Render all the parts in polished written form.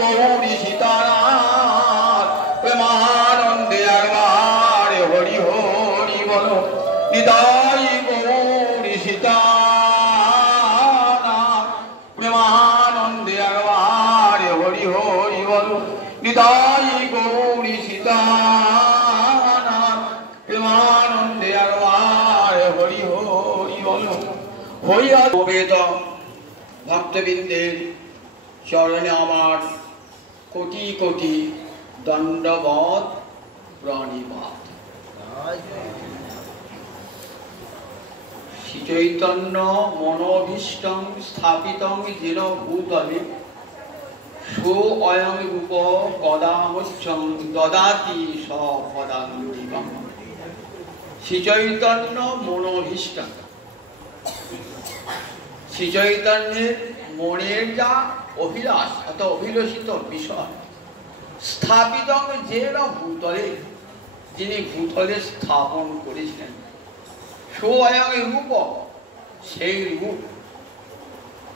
গৌরী সীতারাম প্রেমানন্দে একবার হরি হরি বলো নিতাই গৌরী সীতারাম প্রেমানন্দে একবার হরি হরি বলো নিতাই গৌরী সীতারাম প্রেমানন্দে একবার হরি হরি বলো হইয়া বেদ ভক্তবৃন্দের চরণে আমার কোটি কোটি দণ্ডবৎ প্রণিপাত। শ্রীচৈতন্য মনোভীষ্টং স্থাপিতং যেন ভূতলে সোऽয়ং রূপ কদামুচ্ছং দদাতি সপদান্তিকম। শ্রীচৈতন্য মনোভীষ্টং, শ্রীচৈতন্যের মনের যা অভিলাষ অর্থাৎ অভিলষিত বিষয় স্থাপিত যেন ভূতলে, যিনি ভূতলে স্থাপন করেছিলেন সোऽয়ং রূপ, সেই রূপ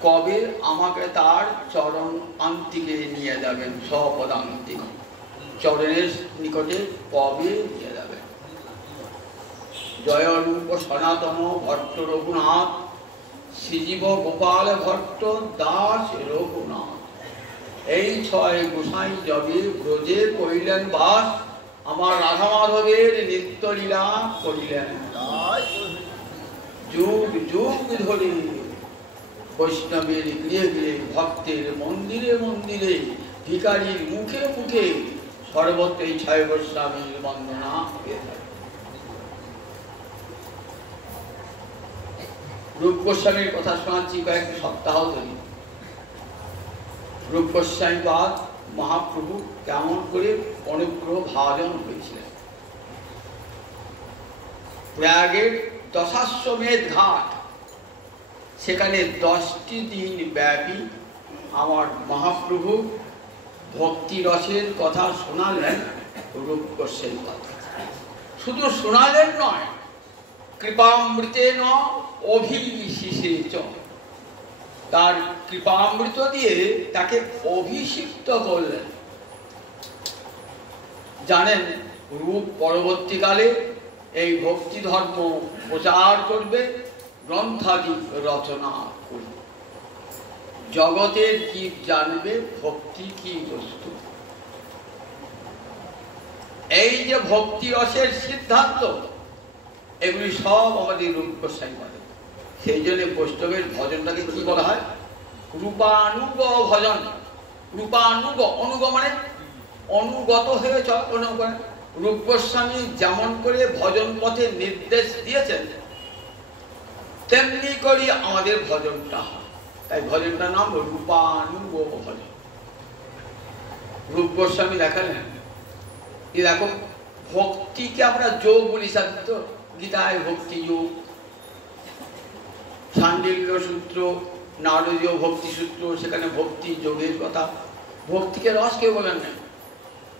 কবে আমাকে তার চরণ আন্তিকে নিয়ে যাবেন, সপদান্তিক চরণের নিকটে কবে নিয়ে যাবেন। জয় রূপ সনাতন ভট্ট রঘুনাথ শ্রীজীব গোপাল ভট্ট দাস রঘুনাথ, এই ছয় গোসাই যবে ব্রজে করিলেন বাস, আমার রাধা মাধবের নিত্য লীলা করিলেন। যুগ যুগ ধরে বৈষ্ণবের গৃহে গৃহে ভক্তের মন্দিরে মন্দিরে ভিখারির মুখে মুখে সর্বত্র এই ছয় গোস্বামীর বন্দনা হয়ে থাকে। রূপ গোস্বামীর কথা শোনাচ্ছি কয়েক সপ্তাহ ধরে। রূপ গোস্বামী পাদ মহাপ্রভু কেমন করে অনুগ্রহ ভাজন হয়েছিলেন। প্রয়াগের দশাশ্বমেধ ঘাট, সেখানে 10টি দিন ব্যাপী আমার মহাপ্রভু ভক্তি রসের কথা শোনালেন রূপ গোস্বামী পাদ। শুধু শোনালেন নয়, কৃপামৃতেন অভিষিষেচ, তার কৃপামৃত দিয়ে তাকে অভিষিক্ত করলেন। জানেন রূপ পরবর্তীকালে এই ভক্তি ধর্ম প্রচার করবে, গ্রন্থাদি রচনা করবে, জগতের জীব জানবে ভক্তি কি বস্তু। এই যে ভক্তি রসের সিদ্ধান্ত, এগুলি সব আমাদের রূপ গোস্বামী বলেন। সেই জন্য বৈষ্ণবের ভজনটাকে কি বলা হয়? রূপানুগ ভজন। রূপানুগ, অনুগ মানে অনুগত হয়ে চলন করেন। রূপ গোস্বামী যেমন করে ভজন পথে নির্দেশ দিয়েছেন তেমনি করি আমাদের ভজনটা হয়। তাই ভজনটার নাম রূপানুগ ভজন। রূপ গোস্বামী দেখালেন, দেখো ভক্তিকে আমরা যোগ বলি, সাধিত গীতায় ভক্তি যোগ, সান্ডিল্য সূত্র, নারদীয় ভক্তি সূত্র, সেখানে ভক্তি যোগের কথা। ভক্তিকে রস কেউ বলেন না।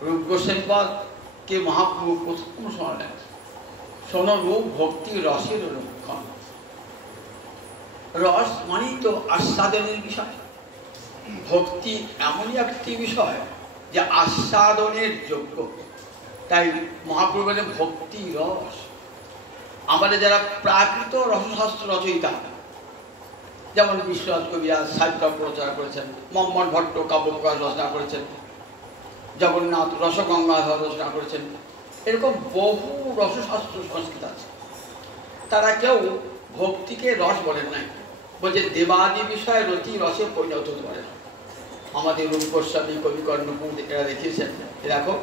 রূপ গোস্বামী পাদকে মহাপ্রভু প্রথম শোনালেন, শোনো রূপ ভক্তি রসের লক্ষণ। রস মানেই তো আস্বাদনের বিষয়। ভক্তি এমনই একটি বিষয় যে আস্বাদনের যোগ্য। তাই মহাপ্রভু বলেন ভক্তি রস। আমাদের যারা প্রাকৃত রসশাস্ত্র রচয়িতা, যেমন বিশ্বনাথ কবিরাজ সাহিত্য রচনা করেছেন, মোহাম্মদ ভট্ট কাব্যপ্রকাশ রচনা করেছেন, জগন্নাথ রসগঙ্গা রচনা করেছেন, এরকম বহু রসশাস্ত্র সংস্কৃত আছে। তারা কেউ ভক্তিকে রস বলেন নাই, বলছে দেবাদি বিষয়ে রতি রসে পরিণত হতে পারে না। আমাদের রূপ গোস্বামী, কবি কর্ণপুর এরা দেখিয়েছেন। দেখো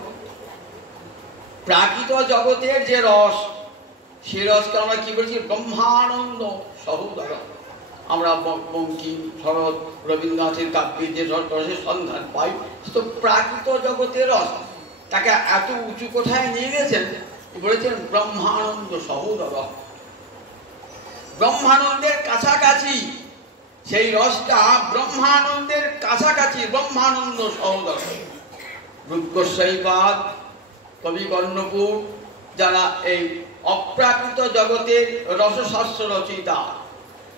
প্রাকৃত জগতের যে রস, সে রসকে আমরা কি বলছি? ব্রহ্মানন্দ সহোদর। আমরা বঙ্কিম, শরৎ, রবীন্দ্রনাথের কাব্যে যে রসের সন্ধান পাই, তো প্রাকৃত জগতের রস তাকে এত উঁচু কোথায় নিয়ে গেছেন, বলেছেন ব্রহ্মানন্দ সহোদর। ব্রহ্মানন্দের কাছাকাছি সেই রসটা, ব্রহ্মানন্দের কাছাকাছি, ব্রহ্মানন্দ সহোদর। রূপ গোস্বামী পাদ, কবি কর্ণপুর, যারা এই অপ্রাকৃত জগতের রসশাস্ত্র রচয়িতা,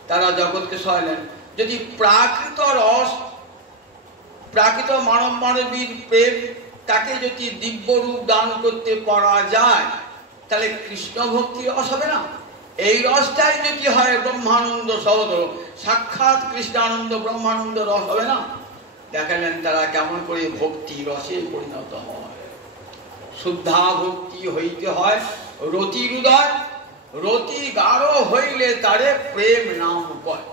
তারা জগৎকে সহায়লেন। যদি প্রাকৃত রস প্রাকৃত মানব মানবীর প্রেম তাকে যদি দিব্য রূপ দান করতে পারা যায় তাহলে কৃষ্ণ ভক্তি রস হবে না? এই রসটাই যদি হয় ব্রহ্মানন্দ সহোদর, সাক্ষাৎ কৃষ্ণানন্দ ব্রহ্মানন্দ রস হবে না? দেখালেন তারা কেমন করে ভক্তি রসে পরিণত হয়। শুদ্ধা ভক্তি হইতে হয় রতি হৃদয়, রতি গাঢ় হইলে তারে প্রেম নাম উপায়।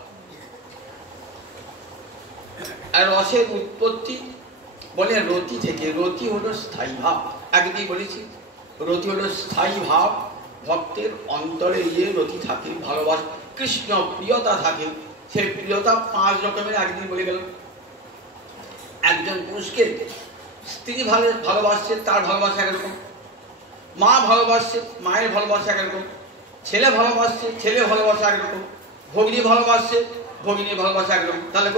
আর রসের উৎপত্তি বলে রতি থেকে। রতি হলো স্থায়ী ভাব। একদিন বলেছি রতি হলো স্থায়ী ভাব। ভক্তের অন্তরে ইয়ে রতি থাকে, ভালোবাসা, কৃষ্ণ প্রিয়তা থাকে। সেই প্রিয়তা 5 রকমের। একদিন বলে গেল একজন পুরুষকে স্ত্রী ভালোবাসছে, তার ভালোবাসা একরকম, মা ভালোবাসছে, মায়ের ভালোবাসা একরকম, ছেলে ভালোবাসছে, ছেলে ভালোবাসা একরকম, ভগিনী ভালোবাসছে, ভগিনীর ভালোবাসা একরকম। তাহলে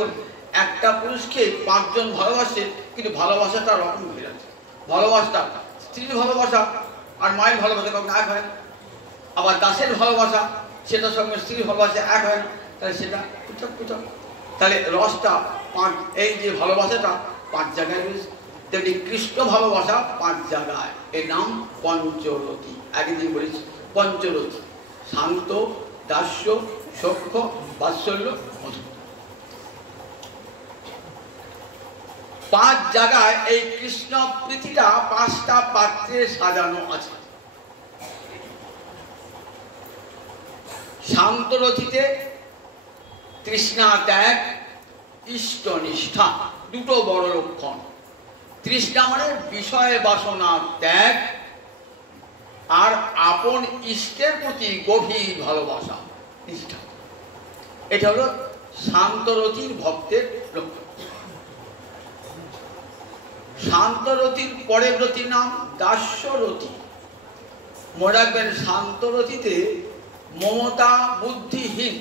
একটা পুরুষকে 5 জন ভালোবাসে, কিন্তু ভালোবাসাটা রকম হয়ে যাচ্ছে। ভালোবাসাটা স্ত্রীর ভালোবাসা আর মায়ের ভালোবাসা কখনো এক হয় না। আবার দাসের ভালোবাসা সেটার সঙ্গে স্ত্রীর ভালোবাসা এক হয় না, তাহলে সেটা পৃথক পৃথক। তাহলে রসটা 5, এই যে ভালোবাসাটা 5 জায়গায় রয়েছে, তেমনি কৃষ্ণ ভালোবাসা 5 জায়গায়। এর নাম পঞ্চরতি। একদিন বলেছি পঞ্চরতি: শান্ত, দাস্য, সখ্য, বাৎসল্য, মধু। 5 জায়গায় এই কৃষ্ণ প্রীতিটা 5টা পাত্রে সাজানো আছে। শান্ত রতিতে তৃষ্ণা ত্যাগ, ইষ্ট নিষ্ঠা, দুটো বড় লক্ষণ। তৃষ্ণা মানে বিষয় বাসনা ত্যাগ, আর আপন ইষ্টের প্রতি গভীর ভালোবাসা, নিষ্ঠা। এটা হলো শান্তরতির ভক্তের লক্ষণ। শান্তরতির পরের রতির নাম দাস্যরতি। মনে রাখবেন, শান্তরতিতে মমতা বুদ্ধিহীন।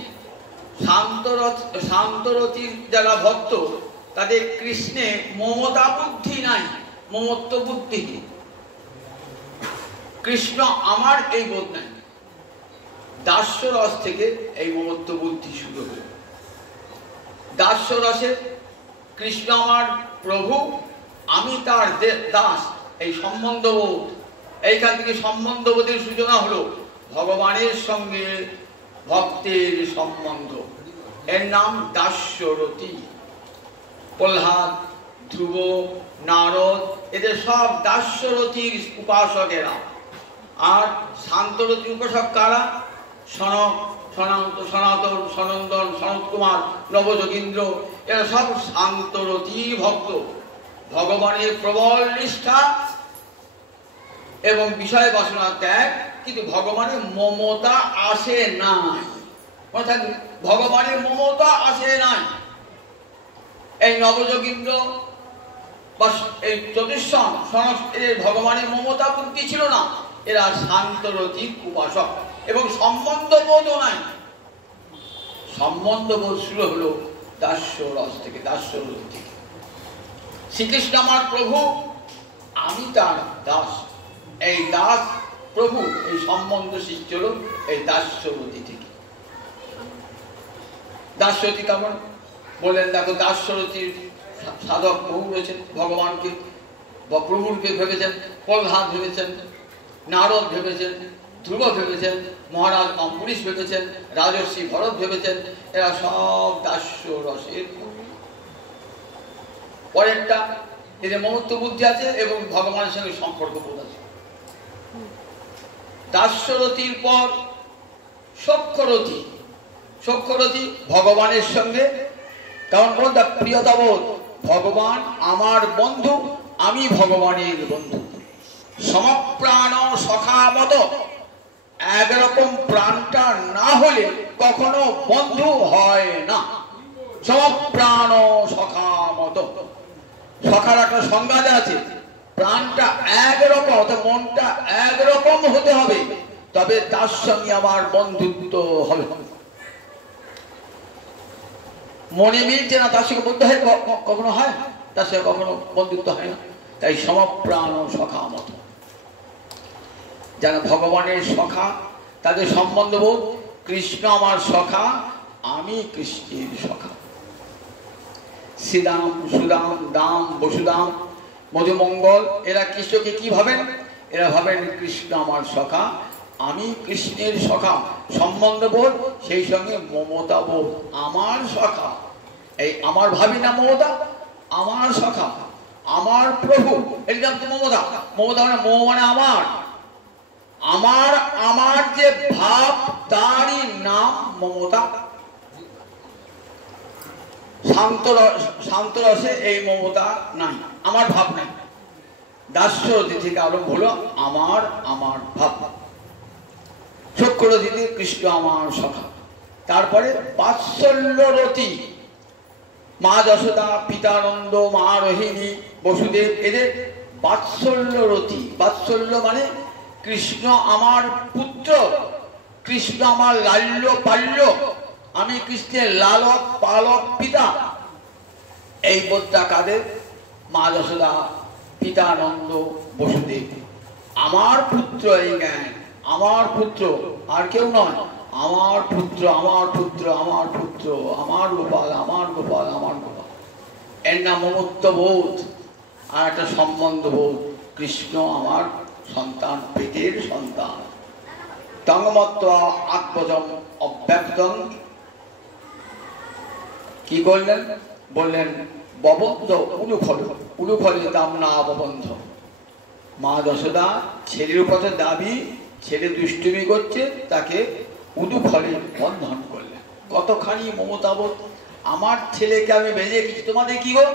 শান্তরতির যারা ভক্ত তাদের কৃষ্ণে মমতা বুদ্ধি নাই, মমত্ব বুদ্ধিহীন। কৃষ্ণ আমার এই বোধ নাই। দাস্যরস থেকে এই মমত্ব বুদ্ধি শুরু হল। দাস্যরসে কৃষ্ণ আমার প্রভু, আমি তার দাস, এই সম্বন্ধবোধ। এইখান থেকে সম্বন্ধবোধের সূচনা হলো ভগবানের সঙ্গে ভক্তের সম্বন্ধ। এর নাম দাস্যরতি। প্রহ্লাদ, ধ্রুব, নারদ, এদের সব দাস্যরতির উপাসকেরা। আর শান্তরতির উপাসক কারা? সনাতন, সনন্দন, সনত কুমার, নবযোগীন্দ্র, এরা সব শান্তরতির ভক্ত। ভগবানের প্রবল নিষ্ঠা এবং বিষয় বাসনা ত্যাগ, কিন্তু ভগবানের মমতা আসে না। ভগবানের মমতা আসে নাই। এই নবযোগীন্দ্র বা এই চতুষ্ষণ এর ভগবানের মমতা বুদ্ধি ছিল না। এরা শান্তরতির উপাসক এবং সম্বন্ধবোধও নাই। সম্বন্ধবোধ শুরু হলো দাস্যরস থেকে, দাস্যরতি থেকে। শ্রীকৃষ্ণ আমার প্রভু, আমি তার দাস। এই দাস প্রভু, এই সম্বন্ধ সৃষ্টি হল এই দাস্যরতি থেকে। দাস্যরতি কেমন বললেন? দেখো, দাস্যরতির সাধক বহু রয়েছেন। ভগবানকে বা প্রভুকে ভেবেছেন, প্রহ্লাদ ভেবেছেন, নারদ ভেবেছেন, ধ্রুব ভেবেছেন, মহারাজ অম্বরীশ ভেবেছেন, রাজর্ষি ভরত ভেবেছেন। এরা সব দাস্যরসের। পরেরটা, এদের মমত্ব বুদ্ধি আছে এবং ভগবানের সঙ্গে সম্পর্ক বোধ আছে। দাস্যরতির পর সখ্যরতি। সখ্যরতি ভগবানের সঙ্গে কেমন বলুন? প্রিয়তা বোধ। ভগবান আমার বন্ধু, আমি ভগবানের বন্ধু। সমপ্রাণ সখা মত। একরকম প্রাণটা না হলে কখনো বন্ধু হয় না। সমপ্রাণ সখা মত। সখার একটা সংজ্ঞা আছে, প্রাণটা একরকম, মনটা একরকম হতে হবে, তবে তার সঙ্গে আমার বন্ধুত্ব হবে। মনে মিলছে না, তার সঙ্গে বন্ধু হয় কখনো হয়? তার সঙ্গে কখনো বন্ধুত্ব হয় না। তাই সমপ্রাণ সখা মত। যারা ভগবানের সখা, তাদের শ্রীদাম, সুদাম, দাম, বসুদাম, মধুমঙ্গল, এরা কৃষ্ণকে কি ভাবেন? এরা ভাবেন কৃষ্ণ আমার সখা, আমি কৃষ্ণের সখা, সম্বন্ধ বোধ, সেই সঙ্গে মমতা বোধ, আমার সখা। এই আমার ভাবি না মমতা, আমার সখা, আমার প্রভু, এর নাম তো মমতা। মমতা মানে মোহ মানে আমার, আমার আমার যে ভাব তারই নাম মমতা। শান্ত রসে এই মমতা নাই, আমার ভাব নাই। দাস্যরতি থেকে আরম্ভ হলো আমার আমার ভাব। চক্ররতিতে কৃষ্ণ আমার সখা। তারপরে বাৎসল্যরতি, মা যশোদা, পিতানন্দ, মা রোহিণী, বসুদেব, এদের বাৎসল্যরতি। বাৎসল্য মানে কৃষ্ণ আমার পুত্র, কৃষ্ণ আমার লাল্য পাল্য, আমি কৃষ্ণের লালক পালক পিতা। এই বোধটা কাদের? মা যশোদা, পিতানন্দ, বসুদেব। আমার পুত্র, এই জ্ঞান, আমার পুত্র, আর কেউ নয়, আমার পুত্র, আমার পুত্র, আমার পুত্র, আমার গোপাল, আমার গোপাল, আমার গোপাল। এর নাম মমত্ব বোধ। আর একটা সম্বন্ধ বোধ, কৃষ্ণ আমার সন্তান, পেটের সন্তান। তঙ্গমত্ব আত্মজম অব্যক্তম, কি করলেন? বললেন ববন্ধ উলুফল, উলুফলে দাম না অববন্ধ। মা যশোদা ছেলের উপরে দাবি, ছেলে দুষ্টুমি করছে, তাকে উলুফলে বন্ধন করলেন। কতখানি মমতাবোধ! আমার ছেলেকে আমি বেঁধে রেখেছি, তোমাদের কি গো?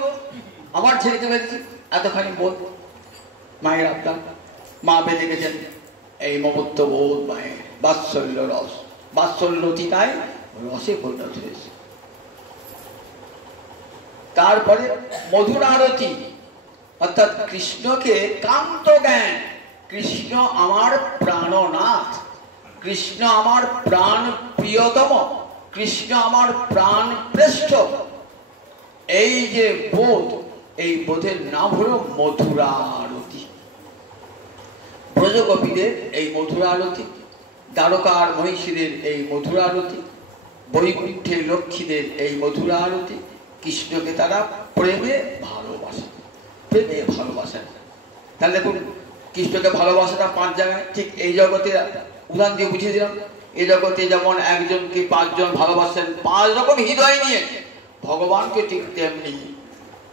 আমার ছেলেকে বেঁধেছি, এতখানি বোধ মায়ের আপনার। মা বেঁধে গেছেন, এই মমত্ব বোধ মায়ের। বাৎসল্য রস, বাৎসল্যতিটাই রসে পরিণত হয়েছে। তারপরে মধুর আরতি, অর্থাৎ কৃষ্ণকে কান্ত জ্ঞান। কৃষ্ণ আমার প্রাণনাথ, কৃষ্ণ আমার প্রাণ প্রিয়তম, কৃষ্ণ আমার প্রাণ শ্রেষ্ঠ। এই যে বোধ, এই বোধের নাম হলো মধুরা আরতি। ব্রজগোপীদের এই মধুরা আরতি, দ্বারকার মহিষীদের এই মধুরা আরতি, বৈকুণ্ঠের লক্ষ্মীদের এই মধুরা আরতি। কৃষ্ণকে তারা প্রেমে ভালোবাসেন, প্রেমে ভালোবাসেন। তাহলে দেখুন, কৃষ্ণকে ভালোবাসাটা 5 জায়গায়। ঠিক এই জগতে উদাহরণ দিয়ে বুঝিয়ে দিলাম। এই জগতে যেমন একজনকে 5 জন ভালোবাসেন 5 রকম হৃদয় নিয়ে, ভগবানকে ঠিক তেমনি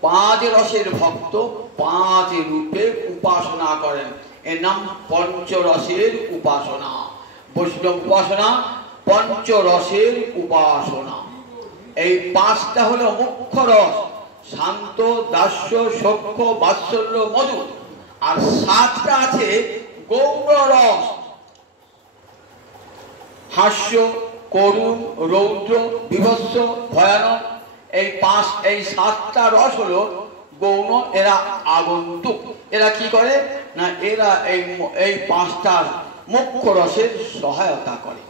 5 রসের ভক্ত 5 রূপে উপাসনা করেন। এর নাম পঞ্চরসের উপাসনা। বৈষ্ণব উপাসনা পঞ্চরসের উপাসনা। এই 5টা হলো মুখ্য রস, শান্ত, দাস্য, সখ্য, বাৎসল্য, মধু। আর 7টা আছে গৌর রস, হাস্য, করুণ, রৌদ্র, বিভৎস, ভয়ানক। এই 7টা রস হলো গৌণ। এরা আগন্তুক। এরা কি করে না, এরা এই 5টা মুখ্য রসের সহায়তা করে।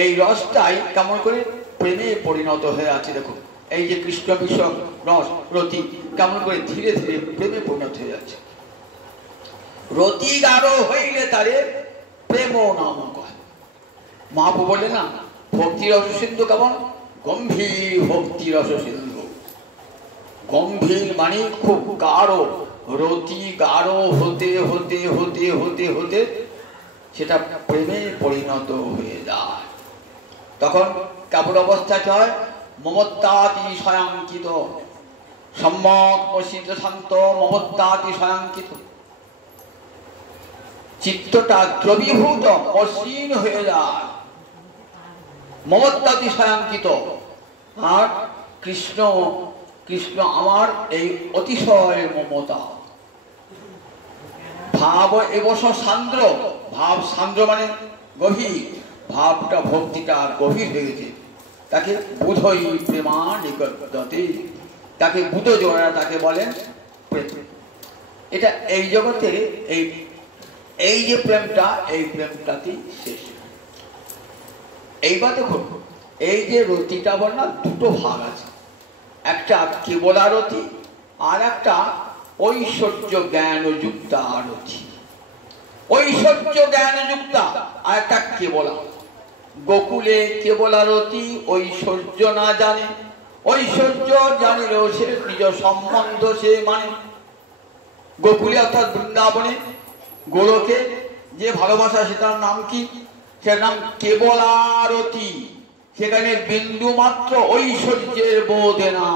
এই রসটাই কেমন করে প্রেমে পরিণত হয়ে আছে। দেখুন, এই যে কৃষ্ণ বিষয়ক রস রতি কেমন করে ধীরে ধীরে প্রেমে পরিণত হয়ে যাচ্ছে। রতি গাঢ় হইলে তারে প্রেম নাম কয়। মহাপ্রভু বলে না, ভক্তি রস সিন্ধু কেমন? গম্ভীর ভক্তি রস সিন্ধু। গম্ভীর মানে খুব গাঢ়। রতি গাঢ় হতে হতে হতে হতে হতে সেটা প্রেমে পরিণত হয়ে যায়। তখন কেমন অবস্থাটা হয়? মমত্বাতি স্বয়ংকিত, সম্যক বসিত শান্ত, মমত্বাতি স্বয়ংকিত। চিত্তটা দ্রবীভূত, মসৃণ হয়ে যায়, মমত্বাতি স্বয়ংকিত। আর কৃষ্ণ, কৃষ্ণ আমার এই অতিশয় মমতা। ভাব এবশ সান্দ্র, ভাব সান্দ্র মানে গভীর। ভাবটা, ভক্তিটা গভীর হয়ে গেছে। তাকে বুধই প্রেমা নিকটতে, তাকে বুধ জোড়া, তাকে বলেন প্রেম। এটা এই জগতে এই যে প্রেমটা, এই প্রেমটাতেই শেষ। এইবার দেখুন, এই যে রতিটা বল না, 2টো ভাগ আছে। একটা কেবলারতি, আর একটা ঐশ্বর্য জ্ঞানযুক্তা আরতি। ঐশ্বর্য জ্ঞানযুক্তা আর একটা কেবলা। গোকুলে কেবলারতি ঐশ্বর্য না জানে, ঐশ্বর্য জানিল সে নিজ সম্বন্ধ সে মানে। গোকুলে অর্থাৎ বৃন্দাবনে গোলকে যে ভালোবাসা সেটার নাম কি? সেটার নাম কেবলারতি। সেখানে বিন্দু মাত্র ঐশ্বর্যের বোধে না।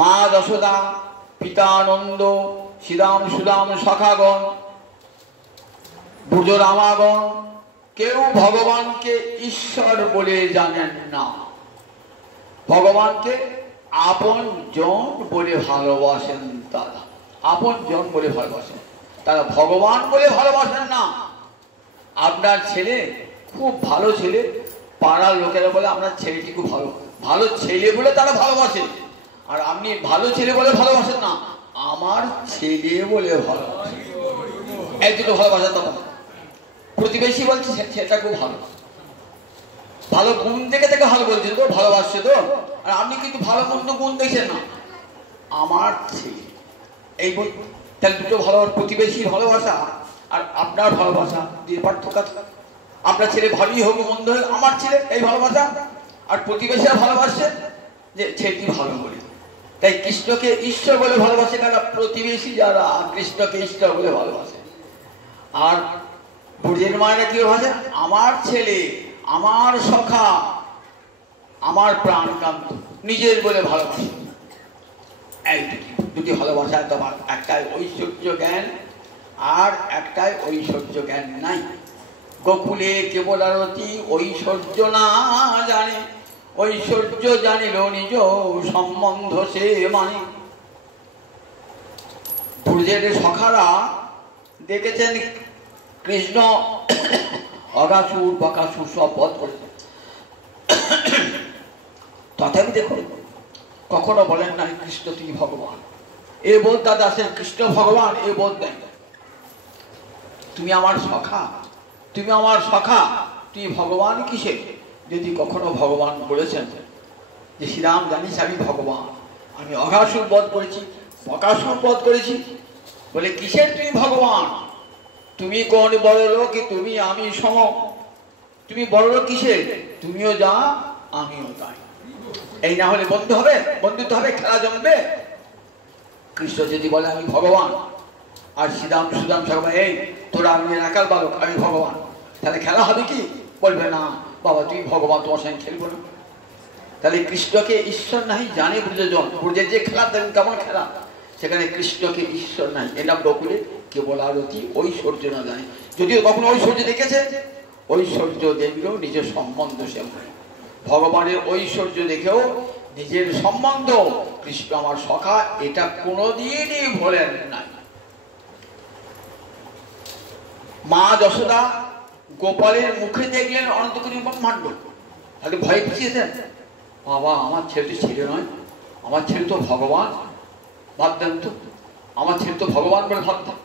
মা যশোদা, পিতানন্দ, শ্রীরাম সুদাম সখাগণ, ব্রজরামাগণ কেউ ভগবানকে ঈশ্বর বলে জানেন না। ভগবানকে আপন জন বলে ভালোবাসেন তারা। আপন জন বলে ভালোবাসেন তারা, ভগবান বলে ভালোবাসেন না। আপনার ছেলে খুব ভালো ছেলে, পাড়ার লোকেরা বলে আপনার ছেলেটি খুব ভালো, ভালো ছেলে বলে তারা ভালোবাসে। আর আপনি ভালো ছেলে বলে ভালোবাসেন না, আমার ছেলে বলে ভালোবাসেন। এই দুটো ভালোবাসা তখন। প্রতিবেশী বলছে সেটা খুব ভালো, ভালো গুণ দেখে তাকে ভালো বলছে তো, ভালোবাসছে তো। আর আপনি কিন্তু ভালো মন্দ গুণ দেখছেন না, আমার ছেলে এই বল। তাহলে দুটো ভালোবাসা, প্রতিবেশীর ভালোবাসা আর আপনার ভালোবাসা দিয়ে পার্থক্য আছে। আপনার ছেলে ভালোই হোক মন্দ হোক, আমার ছেলে এই ভালোবাসা। আর প্রতিবেশীরা ভালোবাসছে যে ছেলেটি ভালো বলে। তাই কৃষ্ণকে ঈশ্বর বলে ভালোবাসে কারা? প্রতিবেশী যারা কৃষ্ণকে ঈশ্বর বলে ভালোবাসে। আর বুড়ির মায়েরা কি ভালোবাসে? আমার ছেলে, আমার সখা, আমার প্রাণকান্ত, নিজের বলে ভালোবাসে। এই দুটি ভালোবাসা তোমার, একটাই ঐশ্বর্য জ্ঞান আর একটাই ঐশ্বর্য জ্ঞান নাই। গোকুলে কেবলারতি ঐশ্বর্য না জানে, ঐশ্বর্য জানিল নিজ সম্বন্ধ সে মানে। ব্রজের সখারা দেখেছেন কৃষ্ণ অগাসুর বকাসুর সব বধ করেছে, তথাপি দেখুন কখনো বলেন নাই কৃষ্ণ তুমি ভগবান। এ বোধ দাদা আছেন কৃষ্ণ ভগবান, এ বোধ নেই। তুমি আমার সখা, তুমি আমার সখা, তুই ভগবান কিসে? যদি কখনো ভগবান বলেছেন যে শ্রীরাম জানিস আমি ভগবান, আমি অঘাসুর বধ করেছি, বকাসুর বধ করেছি, বলে কিসের তুমি ভগবান? তুমি কোন বড় লোক, তুমি আমি সম। তুমি বড় লোক কিসের? তুমিও যা আমিও তাই। এই না হলে বন্ধু হবে, বন্ধুত্ব হবে, খেলা জমবে। কৃষ্ণ যদি বলে আমি ভগবান, আর শ্রীরাম সুদাম সবাই এই তোরা আমি একাল বালক, আমি ভগবান, তাহলে খেলা হবে কি? বলবে না বাবা তুমি ভগবান, তোমার সঙ্গে খেলবো না। তাহলে কৃষ্ণকে ঈশ্বর নাই জানে ব্রজজন। ব্রজের যে খেলা দেখেন কেমন খেলা, সেখানে কৃষ্ণকে ঈশ্বর নাই। এটা বকুলে কেবলারতি ঐশ্বর্য না জানে। যদিও কখনো ঐশ্বর্য দেখেছে, ঐশ্বর্য দেখলেও নিজের সম্বন্ধ সে ভগবানের ঐশ্বর্য দেখেও নিজের সম্বন্ধ কৃষ্ণ আমার সখা এটা কোনোদিনই ভোলেন নাই। মা যশোদা গোপালের মুখে দেখলেন অনন্তকারী ব্রহ্মাণ্ড, তাহলে ভয় পিছিয়েছেন। বাবা আমার ছেলেটি ছেলে নয়, আমার ছেলে তো ভগবান, ভাবতেন তো আমার ছেলে তো ভগবান বলে ভাবতেন।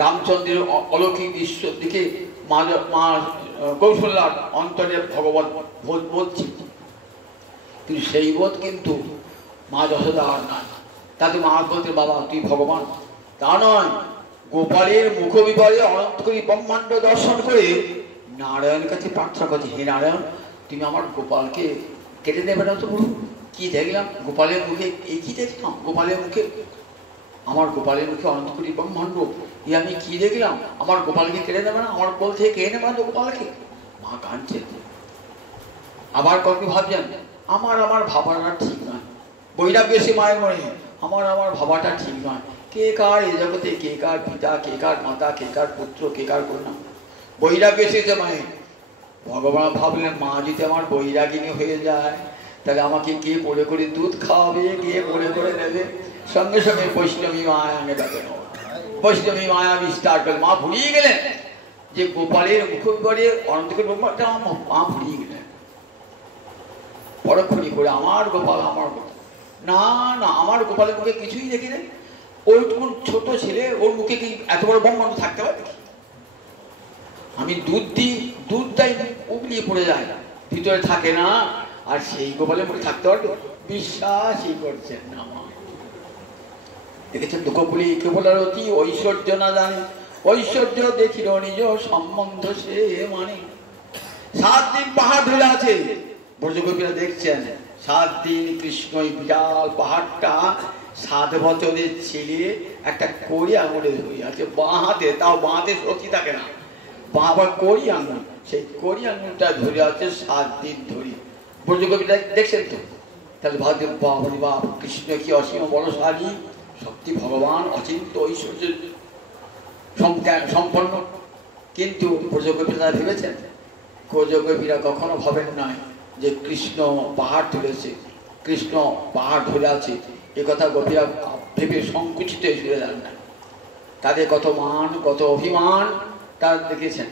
রামচন্দ্রের অলৌকিক দৃশ্য দিকে মা কৌশল্যার অন্তরে ভগবান বোধ বলছি, কিন্তু সেই বোধ কিন্তু মা যশোদা আর নাই। তাতে মা বলতে বাবা তুই ভগবান, তা নয়। গোপালের মুখ বিপরে অনন্তকারী ব্রহ্মাণ্ড দর্শন করে নারায়ণের কাছে প্রার্থনা করছে, হে নারায়ণ তুমি আমার গোপালকে কেটে দেবে না তো? বলুন কি দেখলাম গোপালের মুখে, এই কি দেখলাম গোপালের মুখে, আমার গোপালের মুখে অনন্তকারী ব্রহ্মাণ্ড, এ আমি কি দেখলাম? আমার গোপালকে কেড়ে নেবে না? আমার কোল থেকে কেড়ে নেবে না তো গোপালকে? মা কাঁদছে। আবার কবে ভাবছেন আমার ভাবাটা ঠিক নয়, বৈরাগ্য এসে মায়ের মনে আমার ভাবাটা ঠিক নয়। কে কার এ জগতে, কে কার পিতা, কে কার মাতা, কে কার পুত্র, কে কার কন্যা, বৈরাগ্য এসেছে মায়ের। ভগবান ভাবলেন মা যদি আমার বৈরাগিনী হয়ে যায় তাহলে আমাকে কে পড়ে করে দুধ খাওয়াবে, কে পড়ে করে নেবে। সঙ্গে সঙ্গে বৈষ্ণবী মায়া আমি ডাকেন, বৈষ্ণবী মায়া বিস্তার করে মা ভুলিয়ে গেলেন যে গোপালের মুখ বিপরে অনন্তকারী ব্রহ্মাণ্ডটা মা ভুলিয়ে গেলেন পরক্ষণি করে আমার গোপাল, আমার গোপাল। না না আমার গোপালের মুখে কিছুই দেখি না। ওইটুকুন ছোট ছেলে, ওর মুখে কি এত বড় ব্রহ্মাণ্ড থাকতে পারে? আমি দুধ দিই, দুধটাই উগলিয়ে পড়ে যায়, ভিতরে থাকে না। আর সেই গোপালের মুখে থাকতে পারবে? বিশ্বাসই করছেন না মা। দেখেছেন গোকুলে কেবলারতি ঐশ্বর্য না জানে, ঐশ্বর্য দেখিল নিজ সম্বন্ধ সে মানে। 7 দিন পাহাড় ধরে আছে, ব্রজগোপীরা দেখছেন 7 দিন কৃষ্ণ ওই বিশাল পাহাড়টা 7 বছরের ছেলে একটা কড়ি আঙুলে ধরে আছে বাঁ হাতে, তাও বাঁ হাতে শক্তি থাকে না, বাঁ আবার কড়ি আঙুল, সেই কড়ি আঙুলটা ধরে আছে 7 দিন ধরে। ব্রজগোপীরা দেখছেন তো, তাহলে ভাবতে বাবরি বাপ, কৃষ্ণ কি অসীম বলশালী, শক্তি ভগবান, অচিন্ত ঐশ্বর্যের সম্পন্ন। কিন্তু ব্রজগোপীরা ভেবেছেন? ব্রজগোপীরা কখনো ভাবেন নাই যে কৃষ্ণ পাহাড় ধরেছে, কৃষ্ণ পাহাড় ধরে আছে, এ কথা গোপীরা ভেবে সংকুচিত হয়ে ফিরে যান না। তাদের কত মান, কত অভিমান তারা দেখেছেন।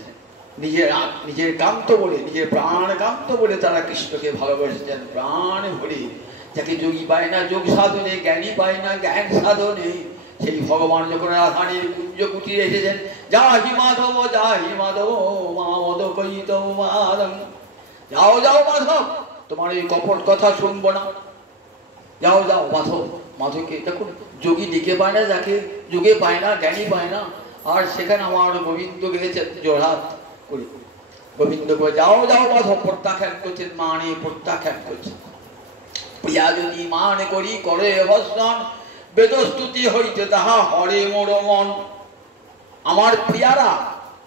নিজের কান্ত বলে, নিজের প্রাণ কান্ত বলে তারা কৃষ্ণকে ভালোবেসেছেন প্রাণ ভরে। যাকে যোগী পায় না যোগ সাধনে, জ্ঞানী পায় না জ্ঞান সাধনে, সেই ভগবান যখন রাধারানীর কুঞ্জ কুটিরে এসেছেন, যাহি মাধব যাহি মাধব মাধব কইত মাধব, যাও যাও মাধব, তোমার এই কপট কথা শুনবো না, যাও যাও মাধব। মাধবকে দেখুন, যোগী ডেকে পায় না, যাকে যোগে পায় না, জ্ঞানী পায় না। আর সেখানে আমার গোবিন্দ গেছেন জোড়হাত করে, গোবিন্দ করে যাও যাও মাধব, প্রত্যাখ্যান করছেন, মানে প্রত্যাখ্যান করছেন। প্রিয়া যদি মান করি করে ভস্মন, বেদস্তুতি হইতে তাহা হরে মোর মন। আমার প্রিয়ারা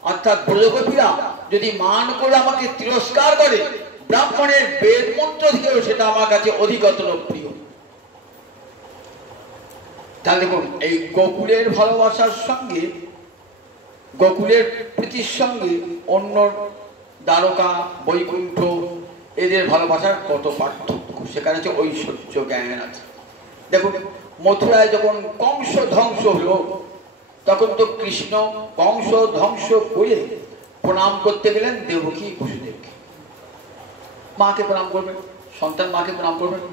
অর্থাৎ ব্রজগোপীরা যদি মান করে আমাকে তিরস্কার করে, ব্রাহ্মণের বেদ মন্ত্র থেকেও সেটা আমার কাছে অধিকতর প্রিয়। তাহলে দেখুন, এই গোকুলের ভালোবাসার সঙ্গে, গোকুলের প্রীতির সঙ্গে অন্য দ্বারকা, বৈকুণ্ঠ, এদের ভালোবাসার কত পার্থক্য, সেখানে হচ্ছে ঐশ্বর্য জ্ঞান আছে। দেখুন, মথুরায় যখন কংস ধ্বংস হলো, তখন তো কৃষ্ণ কংস ধ্বংস করে প্রণাম করতে গেলেন দেবকী বসুদেবকে। মাকে প্রণাম করবেন, সন্তান মাকে প্রণাম করবেন,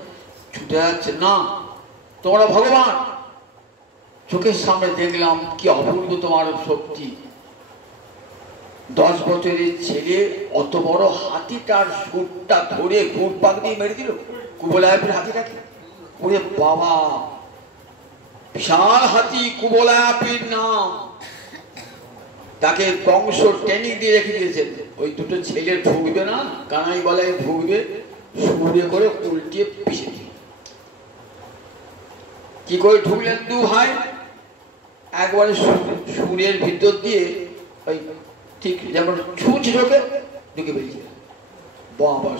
ছুটে যাচ্ছে না, তোমরা ভগবান, চোখের সামনে দেখলাম কি অপূর্ব তোমার শক্তি। 10 বছরের ছেলে অত বড় হাতিটার সুরটা ধরে ঘুর পাক দিয়ে মেরে দিল কুবলায়পের হাতিটাকে। ওরে বাবা, বিশাল হাতি, কুবলায়পের নাম। তাকে কংস ট্রেনিং দিয়ে রেখে দিয়েছেন, ওই দুটো ছেলে ঢুকবে না, কানাই গলায় ঢুকবে, সুরে করে উল্টে পিষে দিল। কি করে ঢুকলেন দু ভাই? একবারে সুরের ভিতর দিয়ে ওই ঠিক যেমন ছুঁচ ঢোকে, ঢুকে বেরিয়ে বাবা,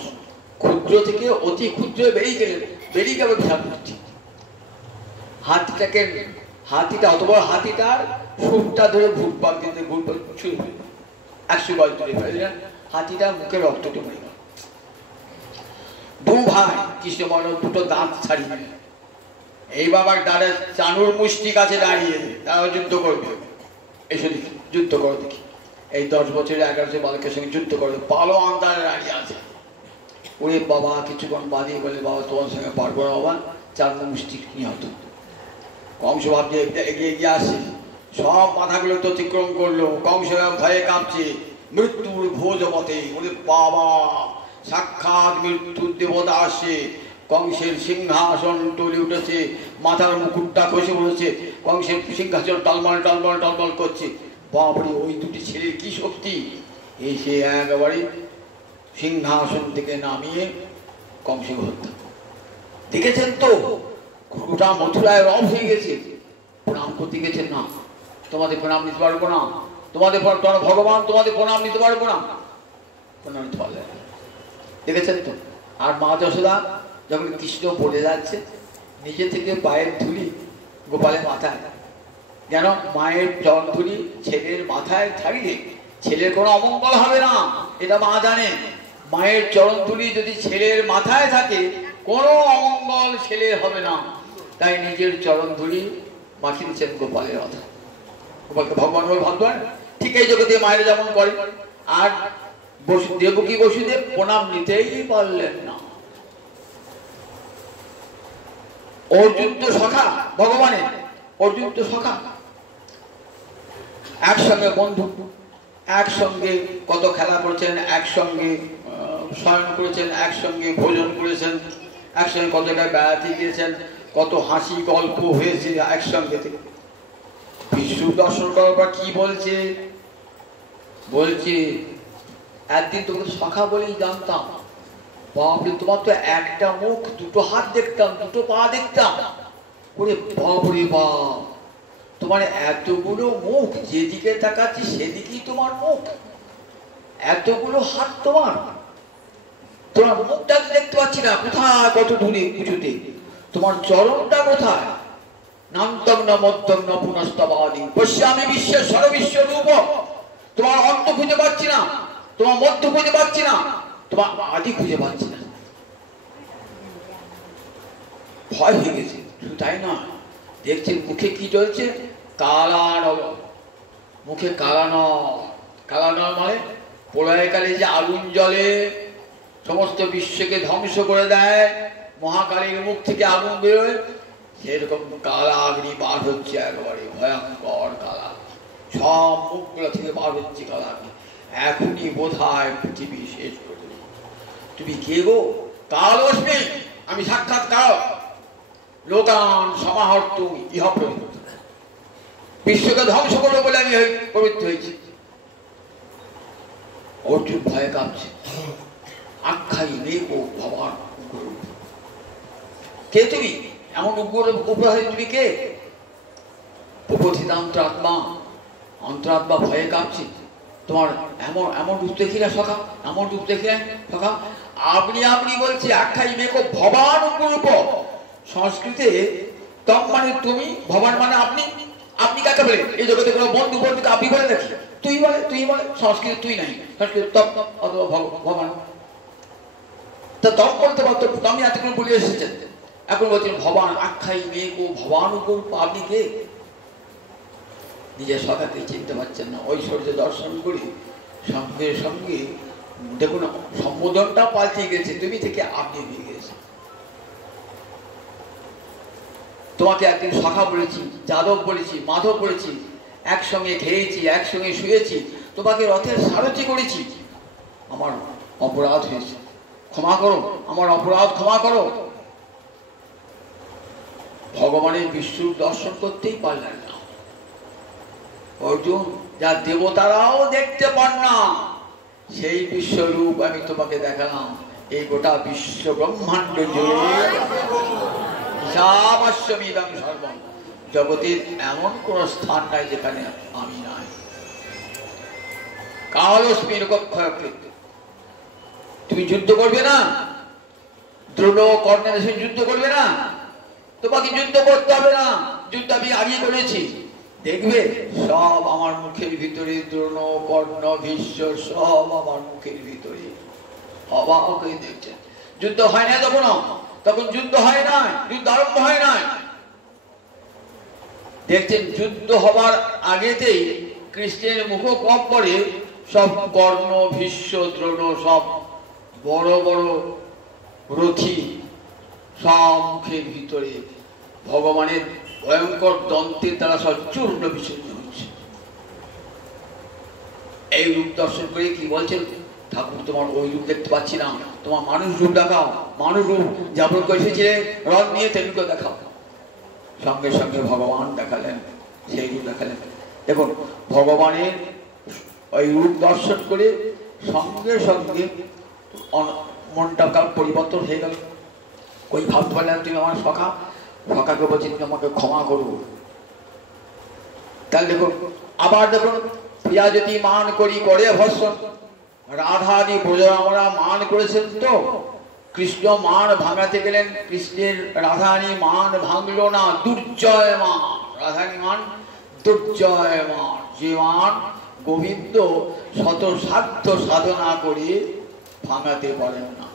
ক্ষুদ্র থেকে অতি ক্ষুদ্র বেরিয়ে গেলেন, বেরিয়ে যাবে বিশাল হাতি। হাতিটাকে, হাতিটা অত বড় হাতিটার সুরটা ধরে ঘুরপাক দিতে ঘুরপাক ছুঁড়ে 100 গজ ধরে ফেললেন, হাতিটা মুখে রক্তটা মরে গেল। দু ভাই কৃষ্ণ মহারাজ দুটো দাঁত ছাড়িয়ে এই বাবার দ্বারা চানুর মুষ্টি কাছে দাঁড়িয়ে তারা যুদ্ধ করবে। এসে দেখি, যুদ্ধ করো দেখি। এই 10 বছরের 11 বালকের সঙ্গে যুদ্ধ করবে, পালো আন্দারে দাঁড়িয়ে আছে। ওরে বাবা, কিছুক্ষণ বাদিয়ে বলে, বাবা তোমার সঙ্গে পারবো না বাবা, চানুর মুষ্টি নিহত। কংস ভাবছে এগিয়ে গিয়ে আসে, সব মাথাগুলো তো অতিক্রম করলো, কংস ভয়ে কাঁপছে, মৃত্যুর ভোজপথে। ওরে বাবা, সাক্ষাৎ মৃত্যুর দেবতা আসে, কংসের সিংহাসন টলে উঠেছে, মাথার মুকুটটা খসে পড়েছে, কংসের সিংহাসন টলমল টলমল টলমল করছে। বাপরে, ওই দুটি ছেলের কি শক্তি! এসে একেবারে সিংহাসন থেকে নামিয়ে কংসের হত্যা। দেখেছেন তো, গোটা মথুরায় রব হয়ে গেছে। প্রণাম করতে গেছেন, না তোমাদের প্রণাম নিতে পারবো না, তোমাদের ভগবান, তোমাদের প্রণাম নিতে পারবো না, প্রণাম নিতে পারলেন। দেখেছেন তো। আর মা যশোদা যখন কৃষ্ণ পড়ে যাচ্ছে, নিজে থেকে পায়ের ধুলি গোপালের মাথায়, যেন মায়ের চরণ ধুলি ছেলের মাথায় থাকলে ছেলের কোনো অমঙ্গল হবে না, এটা মা জানে। মায়ের চরণ ধুলি যদি ছেলের মাথায় থাকে, কোনো অমঙ্গল ছেলের হবে না। তাই নিজের চরণ ধুলি মাখিয়ে দিচ্ছেন গোপালের মাথায়। গোপালকে ভগবান বলে ভাববেন, ঠিক এই জগতে মায়ের যেমন করে। আর দেবকী বসুদেব প্রণাম নিতেই পারলেন না। অর্জুন তো সখা ভগবানের, অর্জুন তো সখা, একসঙ্গে বন্ধু, একসঙ্গে কত খেলা করেছেন, একসঙ্গে শয়ন করেছেন, একসঙ্গে ভোজন করেছেন, একসঙ্গে কত জায়গায় বেড়াতে গিয়েছেন, কত হাসি গল্প হয়েছে একসঙ্গে। বিষ্ণু দর্শন করার পর কি বলছে? বলছে, একদিন তোকে সখা বলেই জানতাম, বাপরে, তোমার তো একটা মুখ, দুটো হাত দেখতাম, দুটো পা দেখতাম। ওরে বাপরে বাপ, তোমার এতগুলো মুখ, যেদিকে তাকাচ্ছি সেদিকেই তোমার মুখ, এতগুলো হাত তোমার, তোমার মুখটা দেখতে পাচ্ছি না, কোথায় কত দূরে কিছুতে, তোমার চরণটা কোথায়? নান্তং ন মধ্যং ন পুনস্তবাদি পশ্যামি বিশ্বের সর্ববিশ্ব রূপ। তোমার অন্ত খুঁজে পাচ্ছি না, তোমার মধ্য খুঁজে পাচ্ছি না, তোমার আদি খুঁজে পাচ্ছি না। ভয় হয়ে গেছে। শুধু তাই না, দেখছেন মুখে কি চলছে? কালানল, মুখে কালানল। কালানল মানে প্রলয়কালে যে আগুন জ্বলে সমস্ত বিশ্বকে ধ্বংস করে দেয়, মহাকালীর মুখ থেকে আগুন বেরোয়, সেরকম কালা আগ্নি বার হচ্ছে, একেবারে ভয়ঙ্কর কালা, সব মুখগুলো থেকে বার হচ্ছে কালা আগ্নি। এখনই বোধ হয় পৃথিবী শেষ করে দেবে। তুমি কে গো? কাল অস্মি, আমি সাক্ষাৎ কাল। লোকান সমাহর্তু ইহ পবিত্র, বিশ্বকে ধ্বংস করবো বলে আমি পবিত্র হয়েছি। অর্জুন ভয়ে কাঁপছে। আখ্যাই নেই ও ভগবান, কে তুমি? এমন উগ্র উপহারে তুমি কে? উপস্থিত অন্তরাত্মা, অন্তরাত্মা ভয়ে কাঁপছে। তোমার এমন এমন রূপ দেখি না সখা, এমন রূপ দেখি না সখা। আপনি আপনি বলছি, আখ্যাই মেঘ ভবান উগ্রূপ। সংস্কৃতে তম মানে তুমি, ভবান মানে আপনি। আপনি কাকে বলে? এই জগতে কোনো বন্ধু বন্ধুকে আপনি বলে দেখি, তুই বলে, তুই বলে। সংস্কৃত তুই নাই, সংস্কৃত তম অথবা ভবান। তা তম বলতে পারতো, তুমি এতক্ষণ বলে এসেছেন, এখন বলছেন ভবান। আখ্যাই মেঘ ভবান উগ্রূপ, আপনি কে? নিজের সখাকে চিনতে পারছেন না। ঐশ্বর্য দর্শন করি সঙ্গে সঙ্গে দেখুন সম্বোধনটা পাল্টে গেছে, তুমি থেকে আপনি হয়ে গেছে। তোমাকে একদিন সখা বলেছি, যাদব বলেছি, মাধব বলেছি, একসঙ্গে খেয়েছি, একসঙ্গে শুয়েছি, তোমাকে রথের সারথি করেছি। আমার অপরাধ হয়েছে, ক্ষমা করো, আমার অপরাধ ক্ষমা করো। ভগবানের বিশ্বরূপ দর্শন করতেই পারলেন না অর্জুন। যা দেবতারাও দেখতে পান না সেই বিশ্বরূপ আমি তোমাকে দেখালাম। এই গোটা বিশ্ব ব্রহ্মাণ্ড জুড়ে সর্বম, জগতের এমন কোন স্থান নাই যেখানে আমি নাই। কালস্মির কক্ষয়কৃত, তুমি যুদ্ধ করবে না? দ্রোণ কর্ণের সাথে যুদ্ধ করবে না? তোমাকে যুদ্ধ করতে হবে না, যুদ্ধ আমি আগিয়ে করেছি। দেখবে সব আমার মুখের ভিতরে, দ্রোণ কর্ণ ভীষ্ম সব আমার মুখের ভিতরে। অবাক হয়ে দেখছেন, যুদ্ধ হয় না তখন, তখন যুদ্ধ হয় না, যুদ্ধ আরম্ভ হয় না। দেখছেন যুদ্ধ হবার আগেতেই কৃষ্ণের মুখ কম্পরে সব কর্ণ ভীষ্ম দ্রোণ সব বড় বড় রথী সব মুখের ভিতরে ভগবানের ভয়ঙ্কর দন্তের দ্বারা সব চূর্ণ বিচূর্ণ হচ্ছে। এই রূপ দর্শন করে কি বলছেন? ঠাকুর তোমার ওই রূপ দেখতে পাচ্ছি না, তোমার মানুষ রূপ দেখাও। মানুষ রূপ যেমন এসেছিলে রথ নিয়ে তেমনি দেখাও। সঙ্গে সঙ্গে ভগবান দেখালেন, সেই রূপ দেখালেন। দেখুন ভগবানের ওই রূপ দর্শন করে সঙ্গে সঙ্গে মনটা পরিবর্তন হয়ে গেল। ওই ভাবতে পারলেন তুমি আমার সখা, সখাকে বলছি তুমি আমাকে ক্ষমা করো। তাহলে দেখুন আবার দেখুন, প্রিয়া যদি মান করি করে ভর্ষণ, রাধাদি ব্রজ আমরা মান করেছেন তো, কৃষ্ণ মান ভাঙাতে গেলেন, কৃষ্ণের রাধারানী মান ভাঙলো না, দুর্জয় মান। রাধারানী মান দুর্জয় মান, যে মান গোবিন্দ শত সাধ্য সাধনা করে ভাঙাতে পারেন না।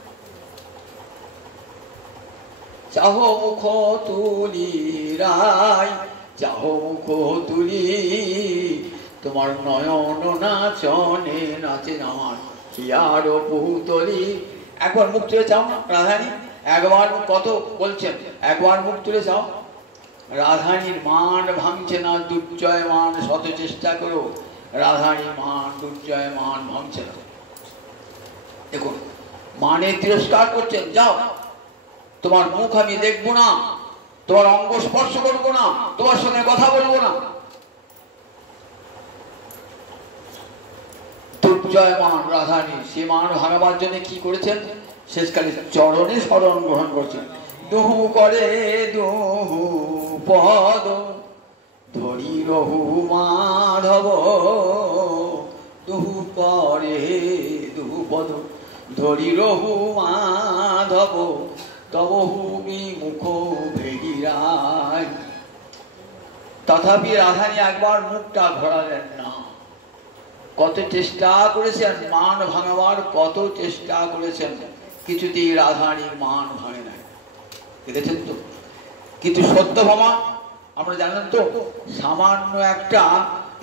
চাহ মুখ তুলি রায়, চাহ মুখ তুলি, তোমার নয়ন নাচনে নাচে আমার হিয়ার পুতলি। একবার মুখ তুলে চাও না রাধারানী, একবার কত বলছেন, একবার মুখ তুলে চাও। রাধারানীর মান ভাঙছে না, দুর্জয় মান, শত চেষ্টা করো, রাধারানীর মান দুর্জয় মান ভাঙছে না। দেখুন মানে তিরস্কার করছেন, যাও তোমার মুখ আমি দেখবো না, তোমার অঙ্গ স্পর্শ করবো না, তোমার সঙ্গে কথা বলবো না। দুর্জয় মান রাধারানী, সে মান ভাঙাবার জন্য কি করেছেন? শেষকালে চরণে শরণ গ্রহণ করছে। দুহু করে দুহু পদ ধরি রহু মাধব, দুহু করে দুহু পদ ধরি রহু মাধব, তব হুমি মুখ ভেগিরায়। তথাপি রাধানী একবার মুখটা ঘোরালেন না। কত চেষ্টা করেছেন মান ভাঙাবার, কত চেষ্টা করেছেন, কিছুতেই রাধানীর মান ভাঙে নাই। দেখেছেন তো? কিন্তু সত্যভামা আমরা জানেন তো, সামান্য একটা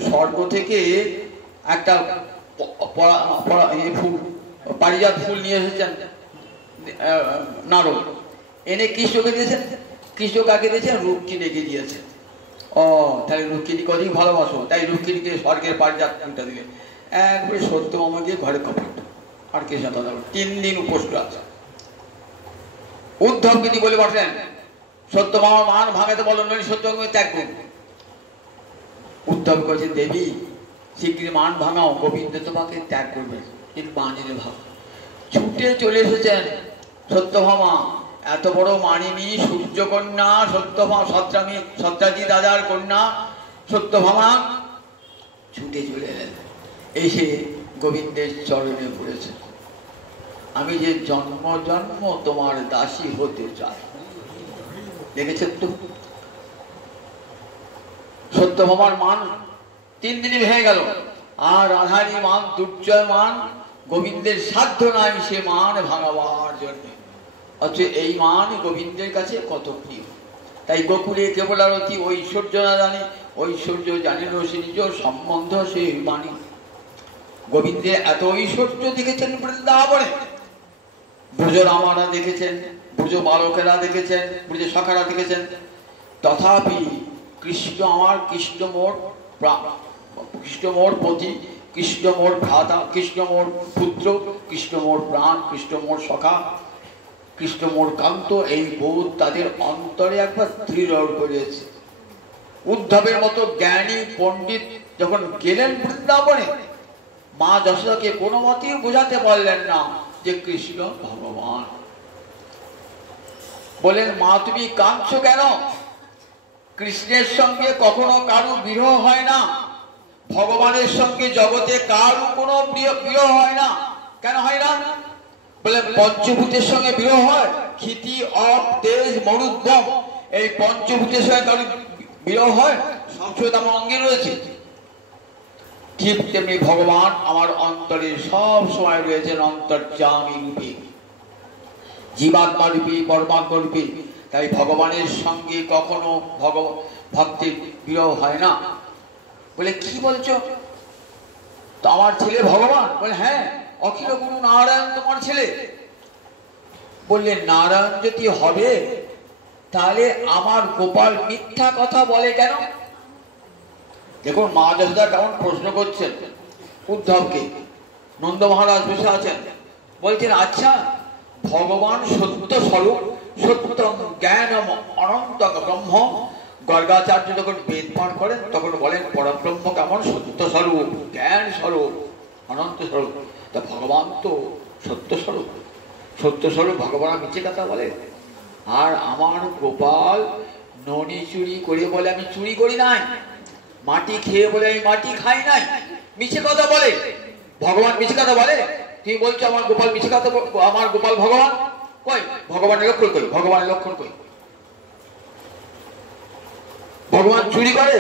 স্বর্গ থেকে একটা ফুল, পারিজাত ফুল নিয়ে এসেছেন নারদ, এনে কৃষ্ণকে দিয়েছেন। কৃষ্ণ কাকে দিয়েছেন? রুক্মিণীকে দিয়েছেন। ও তাহলে রুক্মিণী কতই ভালোবাসো, তাই রুক্মিণীকে স্বর্গের পারিজাত ফুলটা দিলে। একবারে সত্যভামাকে ঘরে কপাট, আর কৃষ্ণ দাদা 3 দিন উপোস আছে। উদ্ধব যদি বলে বসেন সত্যভামার মান ভাঙাতে বলো, নইলে সত্যভামা ত্যাগ করুন। উদ্ধব করেছেন, দেবী শীঘ্রই মান ভাঙাও, গোবিন্দ তোমাকে ত্যাগ করবে, কিন্তু মানিলে ভাব। ছুটে চলে এসেছেন সত্যভামা, এত বড় মানিনী সূর্যকন্যা সত্যভামা, সত্রাজিৎ রাজার কন্যা সত্যভামা ছুটে চলে এলেন, এসে গোবিন্দের চরণে পড়েছে। আমি যে জন্ম জন্ম তোমার দাসী হতে চাই। দেখেছেন তো? সত্যভামার মান 3 দিনই ভেঙে গেল। আর রাধারী মান দুর্জয় মান, গোবিন্দের সাধ্য নাই সে মান ভাঙাবার জন্য। অথচ এই মান গোবিন্দের কাছে কত প্রিয়। তাই গোকুলে কেবল আরতি ঐশ্বর্য না জানে, ঐশ্বর্য জানে সে নিজ সম্বন্ধ সে বাণী। গোবিন্দের এত ঐশ্বর্য দেখেছেন বৃন্দাবনে, ব্রজ রামারা দেখেছেন, ব্রজ বালকেরা দেখেছেন, ব্রজ সখারা দেখেছেন। তথাপি কৃষ্ণ আমার, কৃষ্ণ মোর পতি, কৃষ্ণ মোর ভ্রাতা, কৃষ্ণ মোর পুত্র, কৃষ্ণ মোর প্রাণ, কৃষ্ণ মোর সখা, কৃষ্ণ মোর কান্ত, এই বোধ তাদের অন্তরে একবার দৃঢ় করেছে। উদ্ধবের মতো জ্ঞানী পণ্ডিত যখন গেলেন বৃন্দাবনে, মা যশোদাকে কোনো মতেই বোঝাতে পারলেন না যে কৃষ্ণ ভগবান। বলেন, মা তুমি কাঁদছো কেন? কৃষ্ণের সঙ্গে কখনো কারো বিরহ হয় না, ভগবানের সঙ্গে জগতে কারো কোনো বিরহ হয় না। কেন হয় না? বলে পঞ্চভূতের সঙ্গে বিরহ হয়, ক্ষিতি অপ তেজ মরুদ্যম, এই পঞ্চভূতের সঙ্গে কারো বিরহ হয়, সংশয় আমার অঙ্গে রয়েছে। ঠিক তেমনি ভগবান আমার অন্তরে সব সময় রয়েছেন অন্তর্যামী রূপে, জীবাত্মা রূপে, পরমাত্মা রূপে। তাই ভগবানের সঙ্গে কখনো ভক্তের বিরহ হয় না। বলে কি বলছো? তো আমার ছেলে ভগবান? বলে হ্যাঁ, অখিল গুরু নারায়ণ তোমার ছেলে। বললে নারায়ণ যদি হবে তাহলে আমার গোপাল মিথ্যা কথা বলে কেন? দেখুন মা যশোদা কেমন প্রশ্ন করছেন উদ্ধবকে। নন্দ মহারাজ বসে আছেন, বলছেন আচ্ছা ভগবান সত্য স্বরূপ, সত্য জ্ঞান অনন্ত ব্রহ্ম। গর্গাচার্য যখন বেদ পাঠ করেন তখন বলেন পরব্রহ্ম কেমন? সত্য স্বরূপ, জ্ঞান স্বরূপ, অনন্ত স্বরূপ। তা ভগবান তো সত্য স্বরূপ, সত্য স্বরূপ ভগবান মিছে কথা বলে? আর আমার গোপাল ননি চুরি করে বলে আমি চুরি করি নাই, মাটি খেয়ে বলে আমি মাটি খাই নাই, মিছে কথা বলে। ভগবান মিছে কথা বলে? তুমি বলছো আমার গোপাল মিছে কথা, আমার গোপাল ভগবান কই? ভগবানের লক্ষণ কই? ভগবানের লক্ষণ কই? ভগবান চুরি করে?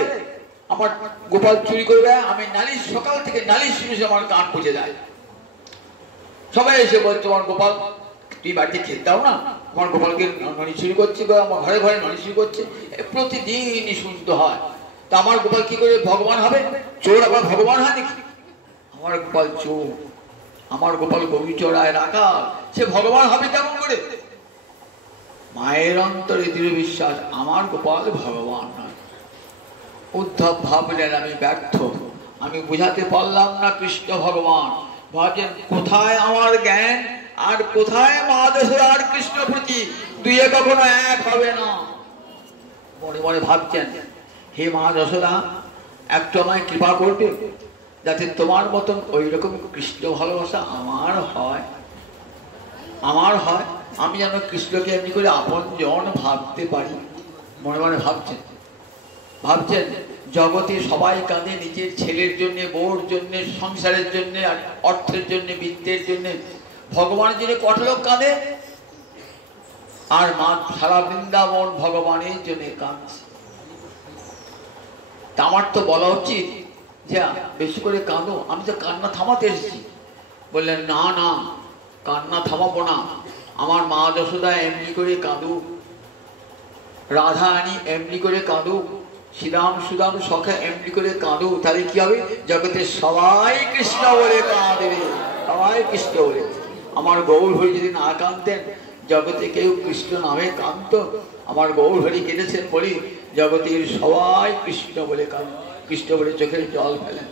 আমার গোপাল চুরি করবে? আমি নালিশ, সকাল থেকে নালিশ শুনেছি, আমার কান পচে যায়। সবাই এসে বলছে আমার গোপাল তুই বাড়িতে খেতে দাও না, আমার গোপালকে ননি চুরি করছে, আমার ঘরে ঘরে ননি চুরি করছে, প্রতিদিনই শুনতে হয়। তা আমার গোপাল কি করে ভগবান হবে? চোর আবার ভগবান হয় নাকি? আমার গোপাল চোর, আমার গোপাল গরু চড়ায় রাখা, সে ভগবান হবে কেমন করে? মায়ের অন্তরে দৃঢ় বিশ্বাস আমার গোপাল ভগবান নয়। উদ্ধব ভাবলেন আমি ব্যর্থ, আমি বুঝাতে পারলাম না কৃষ্ণ ভগবান। ভাবছেন কোথায় আমার জ্ঞান আর কোথায় মা যশোদা আর কৃষ্ণ প্রতি, দুইয়ে কখনো এক হবে না। মনে মনে ভাবছেন হে মা যশোদা, একটু আমায় কৃপা করবে যাতে তোমার মতন ওই রকম কৃষ্ণ ভালোবাসা আমার হয়। আমার হয় আমি যেন কৃষ্ণকে এমনি করে আপন জন ভাবতে পারি। মনে মনে ভাবছেন জগতে সবাই কাঁদে নিজের ছেলের জন্য, বউর জন্য, সংসারের জন্য, অর্থের জন্য, বিত্তের জন্য। ভগবানের জন্য কত লোক কাঁদে, আর মা সারা বৃন্দাবন ভগবানের জন্য কাঁদছে। তা আমার তো বলা উচিত যে বেশি করে কাঁদো, আমি তো কান্না থামাতে এসেছি। বললেন না না, কান্না থামাবো না। আমার মা যশোদা এমনি করে কাঁদুক, রাধা রানী এমনি করে কাঁদুক, শ্রীরাম সুদাম সখা এমনি করে কাঁদুক, তাহলে কি হবে? জগতের সবাই কৃষ্ণ বলে কাঁদবে, সবাই কৃষ্ণ বলে। আমার গৌর হরি যদি না কাঁদতেন, জগতে কেউ কৃষ্ণ নামে কাঁদত? আমার গৌর হরি কেঁদেছেন বলি জগতের সবাই কৃষ্ণ বলে কাঁদ, কৃষ্ণ বলে চোখের জল ফেলেন।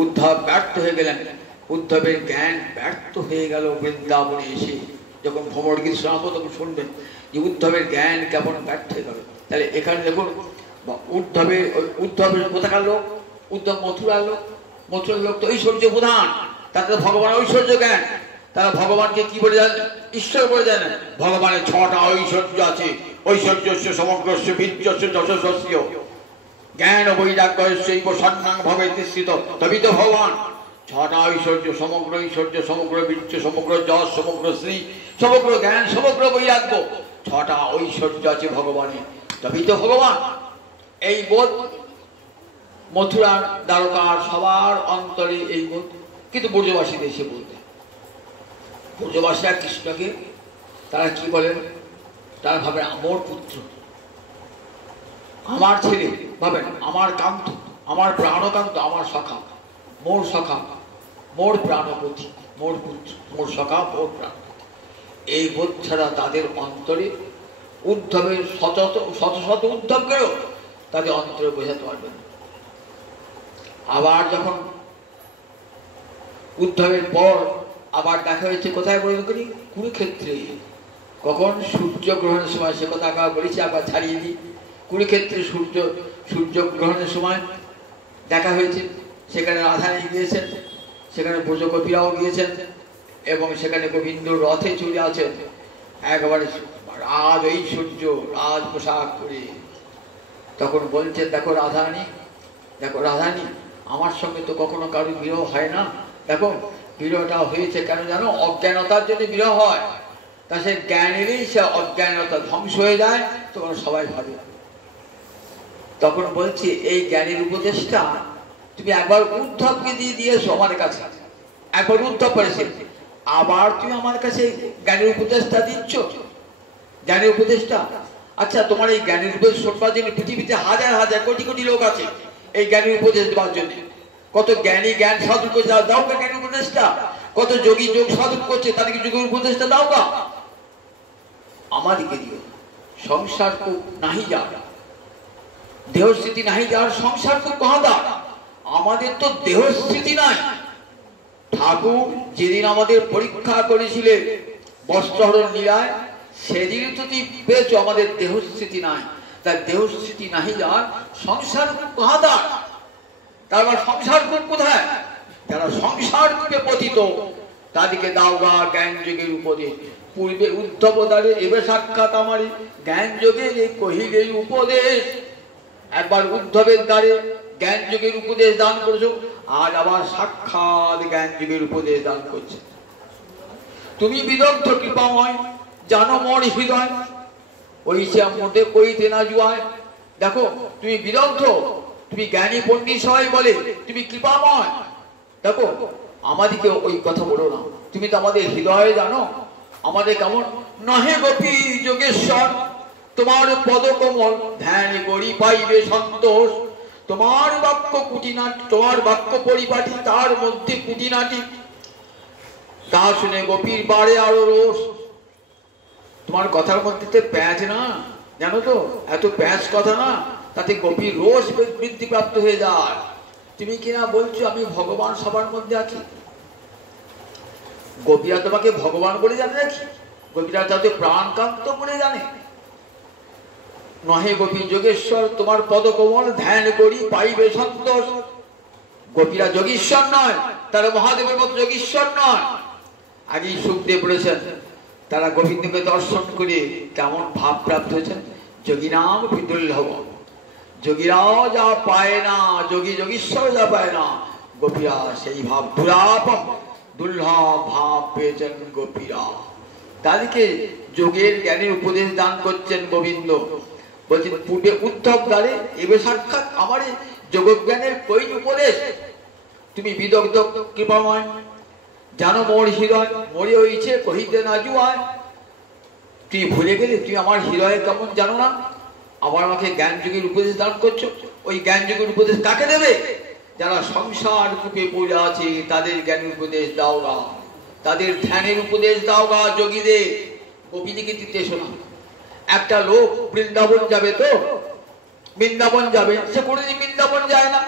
উদ্ধব ব্যর্থ হয়ে গেলেন, উদ্ধবের জ্ঞান ব্যর্থ হয়ে গেল বৃন্দাবনে এসে। যখন ভ্রমর গীত শোনাবো তখন শুনবেন যে উদ্ধবের জ্ঞান কেমন ব্যর্থ হয়ে গেল। তাহলে এখানে দেখুন উদ্ধবের কোথাকার লোক? উদ্ধব মথুরার লোক। মথুরার লোক তো ঐশ্বর্য প্রধান, তাতে ভগবান ঐশ্বর্য জ্ঞান। তারা ভগবানকে কি বলে জানেন? ঈশ্বর বলে জানেন। ভগবানের 6টা ঐশ্বর্য আছে। ঐশ্বর্যস্য সমগ্রস্য বীর্যস্য যশস্য জ্ঞান বৈরাগ্যস্যৈব সন্ন্যাং ভবেৎ স্থিত, তবেই তো ভগবান। 6টা ঐশ্বর্য, সমগ্র ঐশ্বর্য, সমগ্র বীর্য, সমগ্র যশ, সমগ্র শ্রী, সমগ্র জ্ঞান, সমগ্র বৈরাগ্য, 6টা ঐশ্বর্য আছে ভগবানের, তবেই তো ভগবান। এই বোধ মথুরার দ্বারকার সবার অন্তরে এই বোধ, কিন্তু ব্রজবাসীদের এসে বলতে, ব্রজবাসীরা কৃষ্ণকে তারা কি বলেন? তারা ভাবেন আমার পুত্র, আমার ছেলে, ভাবেন আমার কান্ত, আমার প্রাণকান্ত, আমার সখা, মোর সখা, মোর প্রাণপতি, মোর পুত্র, মোর সখা, মোর প্রাণপতি। এই বোধ ছাড়া তাদের অন্তরে উদ্ধবের শত শত উদ্ধবকেও তাদের অন্তরে বোঝাতে পারবেন। আবার যখন উদ্ধবের পর আবার দেখা হয়েছে কোথায় বলুন করি? কুরুক্ষেত্রে। কখন? সূর্য গ্রহণের সময়। সে কথা আবার বলেছি, আবার ছাড়িয়ে দিই। কুরুক্ষেত্রে সূর্য গ্রহণের সময় দেখা হয়েছে। সেখানে রাধারানী গিয়েছেন, সেখানে ব্রজগোপীরাও গিয়েছেন, এবং সেখানে গোবিন্দ রথে চলে আছেন একবারে রাজ ঐশ্বর্য, রাজ পোশাক পরে। তখন বলছেন দেখো রাধারানী, দেখো রাধারানী, আমার সঙ্গে তো কখনো কারো বিরহ হয় না। দেখো বিরহটা হয়েছে কেন জানো? অজ্ঞানতার জন্য বিরহ হয়। তা সে জ্ঞানেরই সে অজ্ঞানতা ধ্বংস হয়ে যায়, তখন সবাই ভাবে। তখন বলছি এই জ্ঞানের উপদেশটা তুমি একবার উদ্ধবকে দিয়ে দিয়েছো আমার কাছে, একবার উদ্ধব করেছে, আবার তুমি আমার কাছে জ্ঞানের উপদেশটা দিচ্ছ। জ্ঞানের উপদেশটা, আচ্ছা তোমার এই জ্ঞানের উপদেশ শোনবার জন্য পৃথিবীতে হাজার হাজার কোটি কোটি লোক আছে এই জ্ঞানের উপদেশ দেওয়ার জন্য। কত জ্ঞানী জ্ঞান সাধন করছে, দাও গা জ্ঞানের উপদেশটা। কত যোগী যোগ সাধন করছে, তাদেরকে যোগের উপদেশটা দাও গা, আমাদেরকে দিও। সংসার খুব নাহি যা, দেহস্থিতি নাহি যার, সংসার খুব কহাদা। আমাদের তো দেহস্থিতি নাই। ঠাকুর যেদিন আমাদের পরীক্ষা করেছিলেন বস্ত্রহরণ লীলায়, সেদিন তো তুই পেয়েছো আমাদের দেহস্থিতি নাই। তার দেহস্থিতি নাহি যার, সংসার খুব কহাদা। তারপর সংসার খুব কোথায়? যারা সংসার রূপে পতিত, তাদেরকে দাও গা জ্ঞান যোগের উপদেশ। পূর্বে উদ্ধব দ্বারে এবে সাক্ষাৎ আমারই, জ্ঞান যোগের কহিলে উপদেশ। একবার উদ্ধবের দ্বারে জ্ঞান যোগের উপদেশ দান করেছো, আজ আবার সাক্ষাৎ জ্ঞান যোগের উপদেশ দান করছে। তুমি বিদগ্ধ কৃপাময়, জানো মোর হৃদয়, ওই সে মোটে কইতে না জুয়ায়। দেখো তুমি বিদগ্ধ, তুমি জ্ঞানী পণ্ডিত সবাই বলে, তুমি কৃপাময়। দেখো আমাদেরকে ওই কথা বলো না, তুমি তো আমাদের হৃদয়ে জানো আমাদের কেমন। নহে গোপী যোগেশ্বর, তোমার পদকমল ধ্যান করি পাইবে সন্তোষ। তোমার বাক্য কুটিনাটি, তোমার বাক্য পরিপাটি, তার মধ্যে কুটিনাটি, তা শুনে গোপীর বাড়ে আরো রোষ। তোমার কথার মধ্যে তো প্যাঁচ না, জানো তো, এত প্যাঁচ কথা না, তাতে গোপীর রোষ বৃদ্ধি প্রাপ্ত হয়ে যায়। তুমি কিনা বলছো আমি ভগবান সবার মধ্যে আছি। গোপীরা তোমাকে ভগবান বলে জানে নাকি? গোপীরা তাদের প্রাণকান্ত বলে জানে। নহে গোপী যোগেশ্বর, তোমার পদকমল ধ্যান করি পাইবে সন্তোষ। গোপীরা যোগীশ্বর নয়, তারা মহাদেবের মতো যোগীশ্বর নয়। আগেই সুখদেব বলেছেন, তারা গোবিন্দকে দর্শন করে কেমন ভাব প্রাপ্ত হয়েছেন। যোগী নাম বিদুর্লভ, যোগীরাও যা পায় না, যোগী যোগীশ্বর যা পায় না, গোপীরা সেই ভাব দুরাপ দুর্লভ ভাব পেয়েছেন গোপীরা। তাদেরকে যোগের জ্ঞানের উপদেশ দান করছেন গোবিন্দ। বলছেন পূর্বে উদ্ধব দ্বারে এবে সাক্ষাৎ আমার যোগজ্ঞানের কই উপদেশ। তুমি বিদগ্ধ কৃপাময়, জানো মোর হৃদয়, মোরে হইছে কহিতে না জুয়ায়। তুই ভুলে গেলে, তুই আমার হৃদয়ে কেমন জানো না, আবার আমাকে জ্ঞান যুগের উপদেশ দান করছো। ওই জ্ঞান যুগের উপদেশ কাকে দেবে? যারা সংসার কূপে পড়ে আছে তাদের জ্ঞানের উপদেশ দাও গা, তাদের ধ্যানের উপদেশ দাও গা যোগীদের। গোপীদিকে দিতে শোনা। একটা লোক বৃন্দাবন যাবে, তো বৃন্দাবন যাবে, সে কোনোদিন বৃন্দাবন যায় না।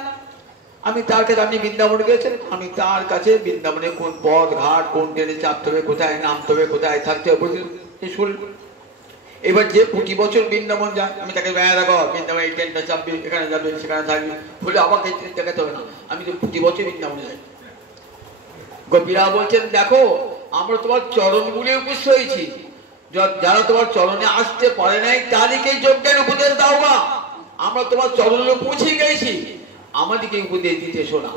আমি তার কাছে, আপনি বৃন্দাবন গেছেন, আমি তার কাছে বৃন্দাবনে কোন পথ ঘাট, কোন ট্রেনে চাপতে হবে, কোথায় নামতে হবে, কোথায় থাকতে হবে শুনল। এবার যে প্রতি বছর বৃন্দাবন যায়, আমি তাকে দেখো বৃন্দাবন এই ট্রেনটা চাপবে, এখানে যাবে, সেখানে থাকবে, বলে আমাকে দেখাতে হবে না, আমি তো প্রতি বছর বৃন্দাবনে যাই। গোপীরা বলছেন, দেখো আমরা তোমার চরণ গুলি উপস্থিত হয়েছি, যারা তোমার চরণে আসতে পারে নাই তাদেরকে যোগ্যের উপদেশ দাও না। আমরা তোমার চরণে পৌঁছে গেছি, আমাদেরকে উপদেশ দিতে শোনা।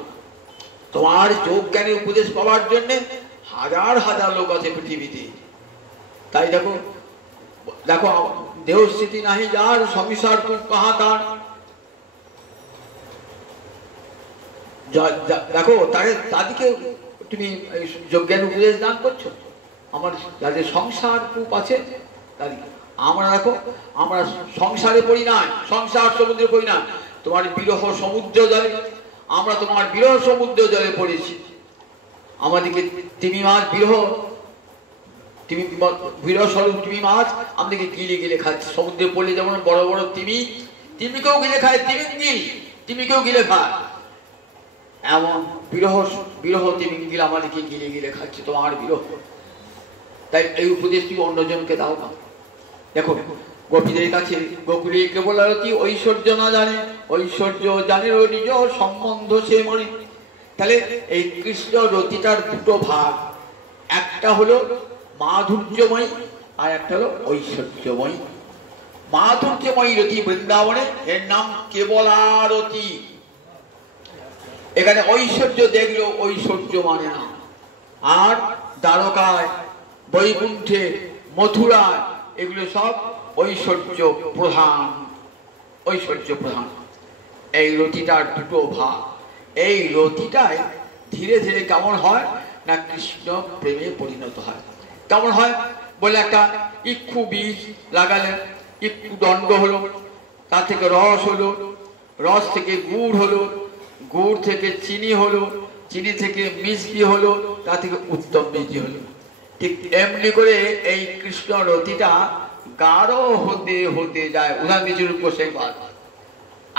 তোমার যোগ জ্ঞানের উপদেশ পাওয়ার জন্য হাজার হাজার লোক আছে পৃথিবীতে। তাই দেখো দেখো দেহস্থিতি নাহি যার, সংসার কাহা তার। দেখো তাদেরকে তুমি যোগ্যের উপদেশ দান করছো। আমার যাদের সংসার কূপ আছে তাদেরকে। আমরা দেখো, আমরা সংসারে পড়ি না, সংসার সমুদ্রে পড়ি না, তোমার বিরহ সমুদ্র জলে, আমরা তোমার বিরহ সমুদ্র জলে পড়েছি। আমাদেরকে তিমি মাছ বিরহ, তিমি বিরহ স্বরূপ তিমি মাছ আমাদেরকে গিলে গিলে খাচ্ছে। সমুদ্রে পড়লে যেমন বড় বড় তিমি, তিমিকেও গিলে খায়, তিমিঙ্গিল তিমিকেও গিলে খায়, এমন বিরহ বিরহ তিমিঙ্গিল আমাদেরকে গিলে গিলে খাচ্ছে তোমার বিরহ। তাই এই উপদেশ তুমি অন্যজনকে দাও না। দেখো গোপীদের কাছে গোকুলে কেবল আরতি ঐশ্বর্য না জানে, ঐশ্বর্য জানে নিজ সম্বন্ধ সে মনে। তাহলে এই কৃষ্ণ রতিটার দুটো ভাগ, একটা হলো মাধুর্যময়ী আর একটা হলো ঐশ্বর্যময়ী। মাধুর্যময়ী রতি বৃন্দাবনে, এর নাম কেবল আরতি। এখানে ঐশ্বর্য দেখলেও ঐশ্বর্য মানে না। আর দ্বারকায়, বৈকুণ্ঠে, মথুরায় এগুলো সব ঐশ্বর্য প্রধান, ঐশ্বর্য প্রধান। এই রতিটার দুটো ভাগ। এই রতিটাই ধীরে ধীরে কেমন হয় না কৃষ্ণ প্রেমে পরিণত হয়। কেমন হয় বলে, একটা ইক্ষু বীজ লাগালেন, ইক্ষু দণ্ড হলো, তা থেকে রস হলো, রস থেকে গুড় হলো, গুড় থেকে চিনি হলো, চিনি থেকে মিষ্টি হলো, তা থেকে উত্তম মিষ্টি হলো। ঠিক এমনি করে এই কৃষ্ণ রতিটা গাঢ় হতে হতে যায়। উদাহরণ দিয়েছিল সেই বাদ,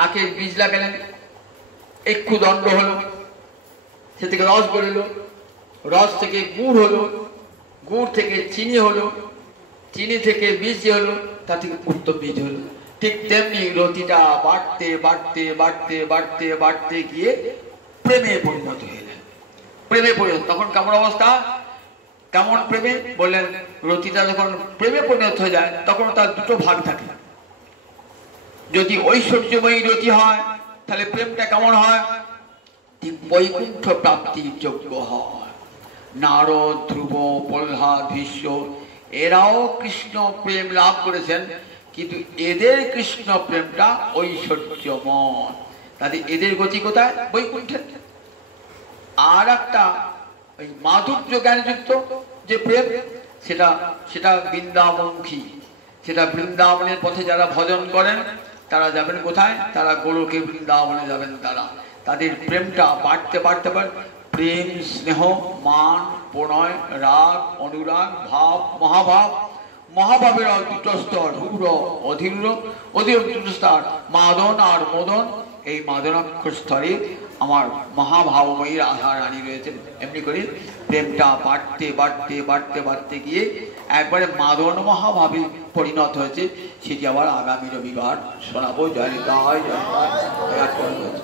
আখে বীজ লাগালেন, একটু দণ্ড হলো, সে থেকে রস বেরোলো, রস থেকে গুড় হলো, গুড় থেকে চিনি হলো, চিনি থেকে বীজ হলো, তা থেকে উত্তম বীজ হলো। ঠিক তেমনি রতিটা বাড়তে বাড়তে বাড়তে বাড়তে বাড়তে গিয়ে প্রেমে পরিণত হয়ে যায়। প্রেমে পরিণত তখন কেমন অবস্থা, কেমন প্রেমে বললেন, রতিটা যখন প্রেমে পরিণত হয়ে যায় তখন তার দুটো ভাগ থাকে। যদি ঐশ্বর্যময়ী রতি হয় তাহলে প্রেমটা কেমন হয়, ঠিক বৈকুণ্ঠ প্রাপ্তির যোগ্য হয়। নারদ, ধ্রুব, প্রহ্লাদ, ভীষ্ম এরাও কৃষ্ণ প্রেম লাভ করেছেন, কিন্তু এদের কৃষ্ণ প্রেমটা ঐশ্বর্যময়। তাদের এদের গতি কোথায়, বৈকুণ্ঠে। আর একটা ওই মাধুর্য জ্ঞানযুক্ত যে প্রেম, সেটা সেটা বৃন্দাবনমুখী। সেটা বৃন্দাবনের পথে যারা ভজন করেন তারা যাবেন কোথায়, তারা গোলকে বৃন্দাবনে যাবেন। তারা তাদের প্রেমটা বাড়তে বাড়তে বাড়তে প্রেম, স্নেহ, মান, প্রণয়, রাগ, অনুরাগ, ভাব, মহাভাব। মহাভাবের দুটো স্তর, রূঢ়, অধীর, অধীর দুটো স্তর, মাদন আর মদন। এই মাদনাক্ষর স্তরে আমার মহাভাবময়ী রাধা রানী রয়েছেন। এমনি করে প্রেমটা বাড়তে বাড়তে বাড়তে বাড়তে গিয়ে একবারে মাদন মহাভাবে পরিণত হয়েছে। সেটি আবার আগামী রবিবার শোনাবো। জয় জয় জয় জয়।